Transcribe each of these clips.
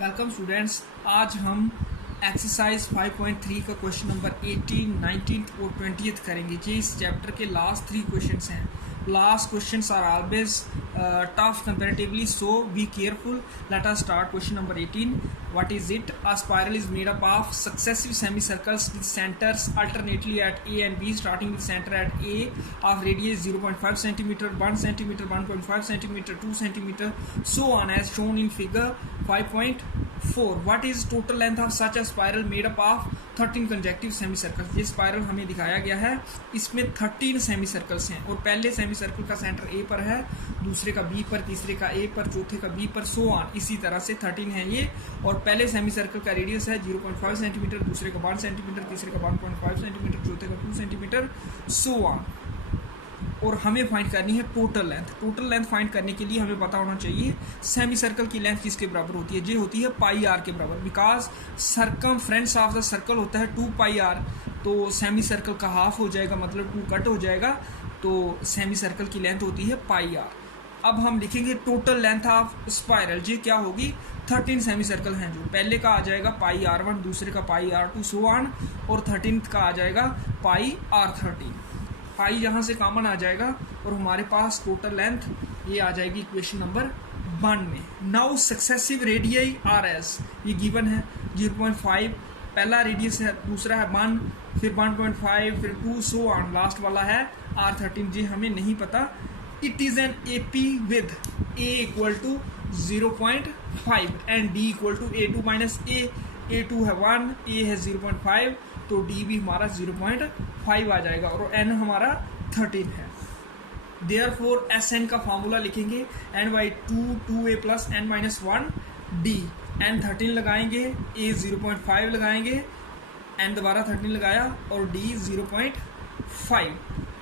Welcome students. आज हम exercise 5.3 का क्वेश्चन नंबर 18, 19 और 20 करेंगे। जी इस चैप्टर के लास्ट 3 क्वेश्चंस हैं। Last questions are always tough comparatively, so be careful. Let us start question number 18. What is it? A spiral is made up of successive semicircles with centers alternately at A and B, starting with center at A of radius 0.5 cm, 1 cm, 1.5 cm, 2 cm, so on as shown in figure 5.4. What is total length of such a spiral made up of 13 consecutive semicircles? ये spiral हमें दिखाया गया है, इसमें 13 सेमीसर्कल्स हैं और पहले semicircle का सेंटर ए पर है, दूसरे का बी पर, तीसरे का ए पर, चौथे का बी पर, सो ऑन। इसी तरह से 13 है ये। और पहले सेमी सर्कल का रेडियस है 0.5 सेंटीमीटर, दूसरे का 1 सेंटीमीटर, तीसरे का 1.5 सेंटीमीटर, चौथे का 2 सेंटीमीटर, सो ऑन। और हमें फाइंड करनी है total length. Total length find करने के लिए हमें पता होना चाहिए सेमी सर्कल की लेंथ किसके बराबर होती है। ये होती है पाई आर के बराबर, because circumference of the circle होता है 2 पाई आर, तो सेमी सर्कल का हाफ हो जाएगा, मतलब 2 कट हो जाएगा, तो सेमी सर्कल की लेंथ होती है पाई आर। अब हम लिखेंगे टोटल लेंथ ऑफ स्पाइरल, जी क्या होगी। 13 सेमी सर्कल हैं, जो पहले का आ जाएगा पाई R1, दूसरे का पाई R2, सो ऑन, और 13th का आ जाएगा पाई R13। पाई यहाँ से कॉमन आ जाएगा और हमारे पास टोटल लेंथ ये आ जाएगी इक्वेशन नंबर 1 में। Now successive radii R S, ये गिवन है 0.5 पहला रेडियस है, दूसरा है 1, फिर 1.5, फिर 2, सो ऑन, लास्ट वाला है R13। जी हमें नहीं पता। It is an AP with A equal to 0.5 and D equal to A2 minus A. A2 है 1, A है 0.5, तो D भी हमारा 0.5 आ जाएगा और N हमारा 13 है। Therefore SN का फार्मूला लिखेंगे N/2 2A plus N minus 1 D। N 13 लगाएंगे, A 0.5 लगाएंगे, N दोबारा 13 लगाया और D 0.5।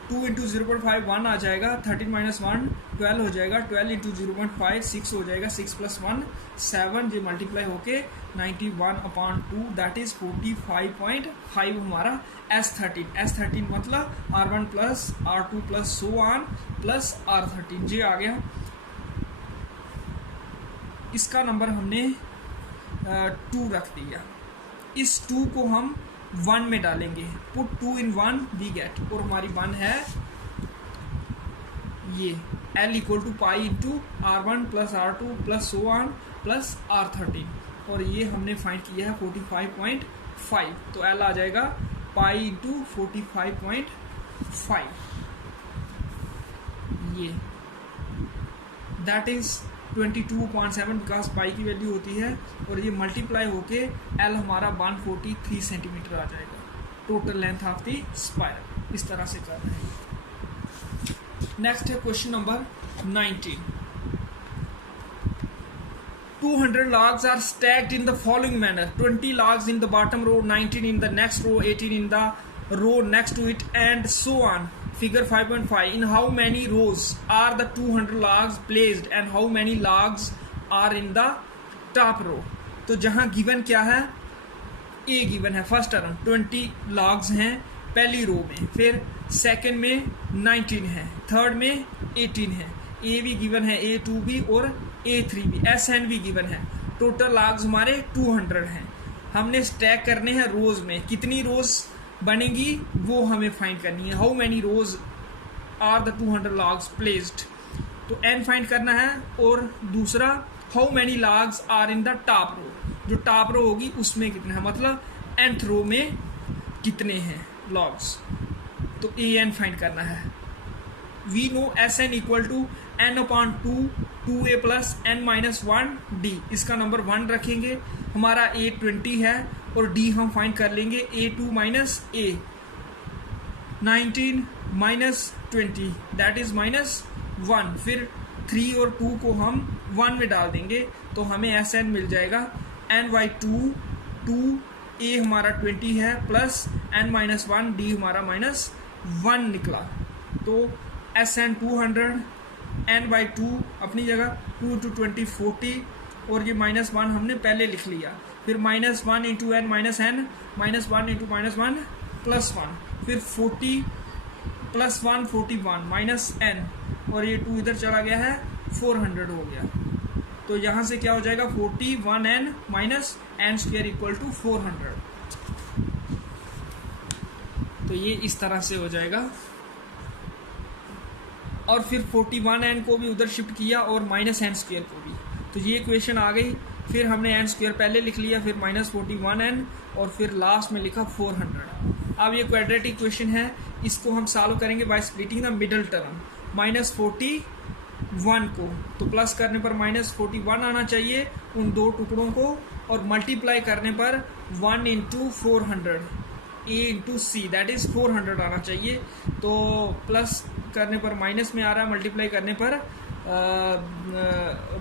2 इंटू 0.5 1 आ जाएगा, 13 माइनस 1 12 हो जाएगा, 12 इंटू 0.5 6 हो जाएगा, 6 प्लस 1 7, जो मल्टीप्लाई होके 91/2, दैट इज 45.5 हमारा S13 मतलब R1 plus R2 plus so on plus R13 जी आ गया। इसका नंबर हमने 2 रख दिया। इस 2 को हम 1 में डालेंगे, पुट 2 in 1 वी गेट, और हमारी 1 है ये L equal to pi into R1 plus R2 plus so on plus R13, और ये हमने फाइंड किया है 45.5, तो L आ जाएगा पाई इंटू 45.5, ये दैट इज 22.7, बिकॉज पाई की वैल्यू होती है, और ये मल्टीप्लाई होके L हमारा 143 सेंटीमीटर आ जाएगा। Total length of the spiral इस तरह से कर रहे हैं। नेक्स्ट है question number 19. 200 logs are stacked in the following manner: 20 logs in the bottom row, 19 in the next row, 18 in the row next to it, and so on. Figure 5.5. In how many rows are the 200 logs placed and how many logs are in the top row? तो जहाँ given क्या है, A given है, first term 20 logs हैं पहली रो में, फिर second में 19 है, थर्ड में 18 है, A भी गिवन है, A2 भी और A3 भी, SN भी गिवन है। टोटल logs हमारे 200 हैं। हमने स्टैक करने हैं रोज में, कितनी रोज बनेगी वो हमें फाइंड करनी है। How many rows are the 200 logs placed, तो n फाइंड करना है, और दूसरा how many logs are in the top row, जो टॉप रो होगी उसमें कितने हैं, मतलब nth रो में कितने हैं लॉग्स, तो an फाइंड करना है। We know SN equal to N/2 2A plus N minus 1 D, इसका नंबर 1 रखेंगे। हमारा A 20 है और D हम फाइंड कर लेंगे A2 minus A, 19 minus 20 that is minus 1, फिर 3 और 2 को हम 1 में डाल देंगे, तो हमें SN मिल जाएगा N/2 2A हमारा 20 है प्लस N माइनस 1 D हमारा माइनस 1 निकला, तो SN 200, N/2 अपनी जगह, 2 इंटू 20 40, और ये माइनस 1 हमने पहले लिख लिया, फिर minus 1 into N minus N, minus 1 into minus 1 plus 1, फिर 40 प्लस 1 41 माइनस N, और ये 2 इधर चला गया है 400 हो गया, तो तो यहाँ से क्या हो जाएगा 41n minus n square equal to 400। तो ये इस तरह से हो जाएगा। और फिर 41n को भी उधर शिफ्ट किया और माइनस n स्क्वायर को भी, तो ये इक्वेशन आ गई। फिर हमने n स्क्वायर पहले लिख लिया, फिर माइनस 41n और फिर लास्ट में लिखा 400। अब ये क्वाड्रेटिक इक्वेशन है, इसको हम सॉल्व करेंगे by splitting the middle term. Minus 41 को तो प्लस करने पर माइनस 41 आना चाहिए उन दो टुकड़ों को, और मल्टीप्लाई करने पर 1 into 400 a into see that is 400 आना चाहिए। तो प्लस करने पर माइनस में आ रहा है, मल्टीप्लाई करने पर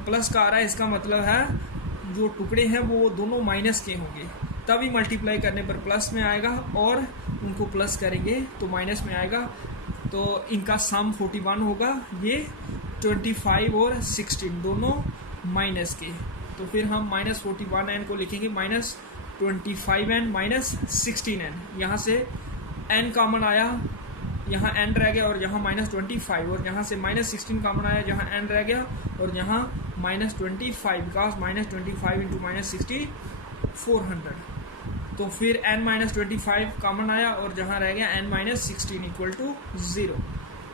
प्लस का आ रहा है। इसका मतलब है जो टुकड़े हैं वो दोनों माइनस के होंगे, तभी मल्टीप्लाई करने पर प्लस में आएगा, और उनको प्लस करेंगे तो माइनस में आएगा। तो इनका सम 41 होगा। ये 25 और 16 दोनों माइनस के, तो फिर हम माइनस 41n को लिखेंगे माइनस 25n माइनस 16n। यहाँ से n कॉमन आया, यहाँ n रह गया, और यहाँ माइनस 25, और यहाँ से माइनस 16 कॉमन आया, जहाँ n रह गया, और यहाँ minus 25, because minus 25 into minus 60 400। तो फिर n माइनस 25 कॉमन आया, और जहाँ रह गया n minus 16 equal to 0।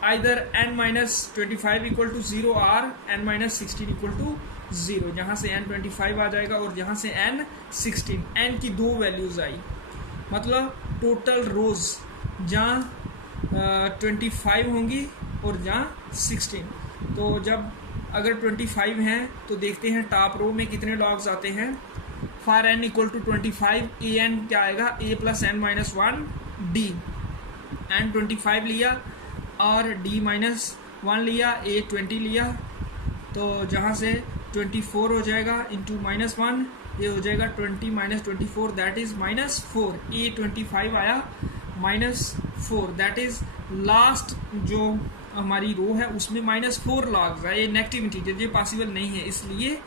Either n minus 25 equal to 0 और n माइनस 16 इक्वल टू 0। जहाँ से n 25 आ जाएगा और जहाँ से n 16, n की दो वैल्यूज़ आई, मतलब टोटल रोज जहाँ 25 होंगी और जहाँ 16। तो जब अगर 25 हैं तो देखते हैं टॉप रो में कितने लॉग्स आते हैं। For n equal to 25 A N क्या आएगा, a plus n minus 1 D. n 25 लिया और d माइनस 1 लिया, a 20 लिया, तो जहाँ से 24 हो जाएगा इंटू माइनस 1, ये हो जाएगा 20 minus 24 that is minus 4। a 25 आया माइनस 4, दैट इज़ लास्ट जो हमारी रो है उसमें माइनस 4 लॉग्स है। ये नेगेटिव इंटीजर, ये पॉसिबल नहीं है, इसलिए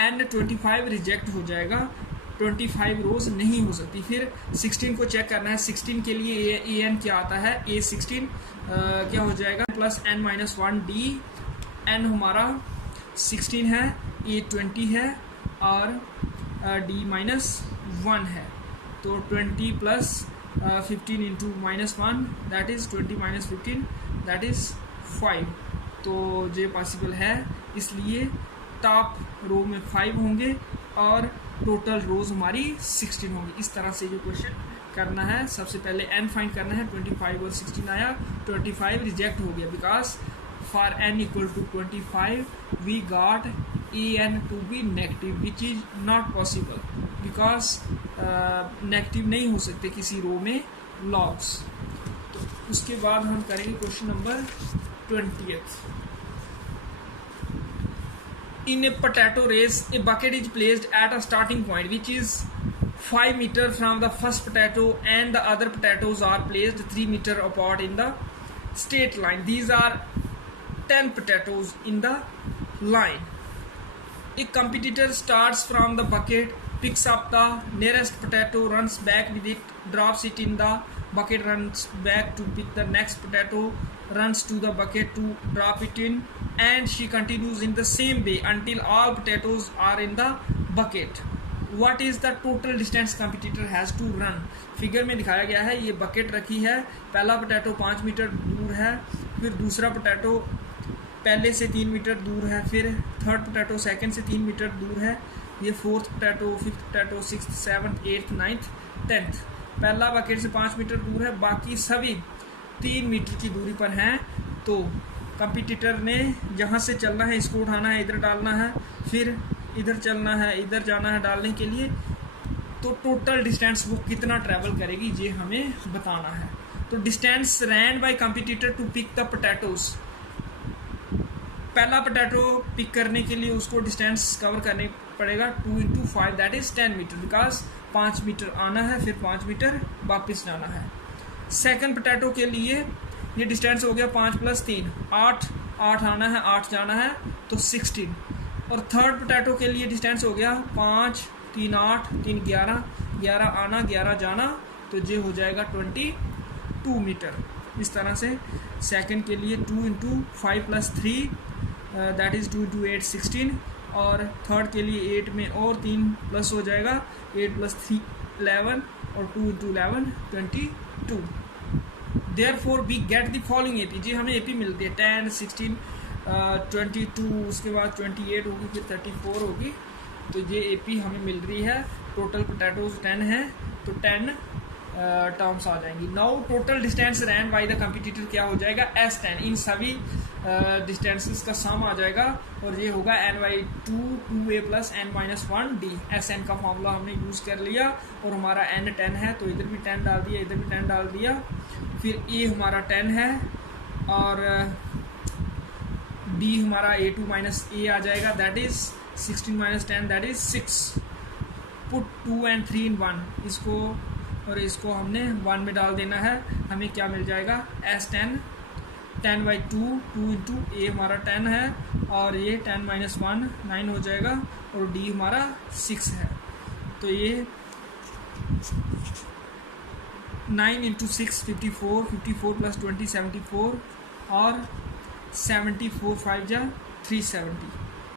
n 25 रिजेक्ट हो जाएगा, 25 रोज नहीं हो सकती। फिर 16 को चेक करना है, 16 के लिए ए एन क्या आता है, a 16 क्या हो जाएगा plus n minus 1 D. n हमारा 16 है, a 20 है, और d माइनस 1 है। तो 20 plus 15 into minus 1 that is 20 minus 15 that is 5। तो ये पॉसिबल है, इसलिए टॉप रो में 5 होंगे और टोटल रोज हमारी 16 होंगी। इस तरह से जो क्वेश्चन करना है, सबसे पहले n फाइंड करना है। 25 और 16 आया, 25 रिजेक्ट हो गया, because for n equal to 25 we got A N to be negative which is not possible, because negative नहीं हो सकते किसी रो में लॉग्स। तो उसके बाद हम करेंगे question number 20th। In a potato race, a bucket is placed at a starting point which is 5 meters from the first potato, and the other potatoes are placed 3 meters apart in the straight line. These are 10 potatoes in the line. A competitor starts from the bucket, picks up the nearest potato, runs back with it, drops it in the bucket, runs back to pick the next potato, runs to the bucket to drop it in, and she continues in the same way until all potatoes are in the bucket. What is the total distance competitor has to run? Figure में दिखाया गया है, ये bucket रखी है, पहला potato 5 metre दूर है, फिर दूसरा पोटैटो पहले से 3 मीटर दूर है, फिर थर्ड पोटैटो सेकंड से 3 मीटर दूर है, ये fourth potato, fifth potato, sixth, seventh, eighth, ninth, 10th। पहला बकेट से 5 मीटर दूर है, बाकी सभी 3 मीटर की दूरी पर हैं। तो कंपटीटर ने जहाँ से चलना है इसको उठाना है, इधर डालना है, फिर इधर चलना है, इधर जाना है डालने के लिए। तो टोटल डिस्टेंस वो कितना ट्रैवल करेगी ये हमें बताना है। तो distance ran by competitor to pick the potatoes, पहला पोटैटो पिक करने के लिए उसको डिस्टेंस कवर करने पड़ेगा 2 × 5 that is 10 metre, because 5 metre आना है, फिर 5 मीटर वापस जाना है। सेकंड पोटैटो के लिए ये डिस्टेंस हो गया 5 + 3 8, 8 आना है, 8 जाना है, तो 16। और थर्ड पोटैटो के लिए डिस्टेंस हो गया 5, 3 8, 3 11, 11 आना, 11 जाना, तो ये हो जाएगा 22 मीटर। इस तरह से सेकंड के लिए 2 × 5 + 3 दैट इज़ 2 × 8 16, और थर्ड के लिए 8 में और 3 प्लस हो जाएगा, 8 + 3 11 और 2 × 11 22। Therefore we get the following AP. जी हमें एपी मिलती है 10, 16, 22, उसके बाद 28 होगी, फिर 34 होगी। तो ये एपी हमें मिल रही है। टोटल पोटैटोज 10 है, तो 10 टर्म्स आ जाएंगी। Now total distance ran by the competitor क्या हो जाएगा, S10। इन सभी डिस्टेंसेस का सम आ जाएगा और ये होगा n/2 2a + n-1d। Sn का फॉर्मूला हमने यूज़ कर लिया और हमारा n 10 है, तो इधर भी 10 डाल दिया, इधर भी 10 डाल दिया। फिर a हमारा 10 है और d हमारा a2 - a आ जाएगा, that is 16 - 10 that is 6। Put 2 and 3 in 1, इसको और इसको हमने 1 में डाल देना है। हमें क्या मिल जाएगा, S10 10/2 2 × a हमारा 10 है और ये 10 - 1 9 हो जाएगा और d हमारा 6 है। तो ये 9 × 6 54, 54 + 20 74 और 74 5 जा 370।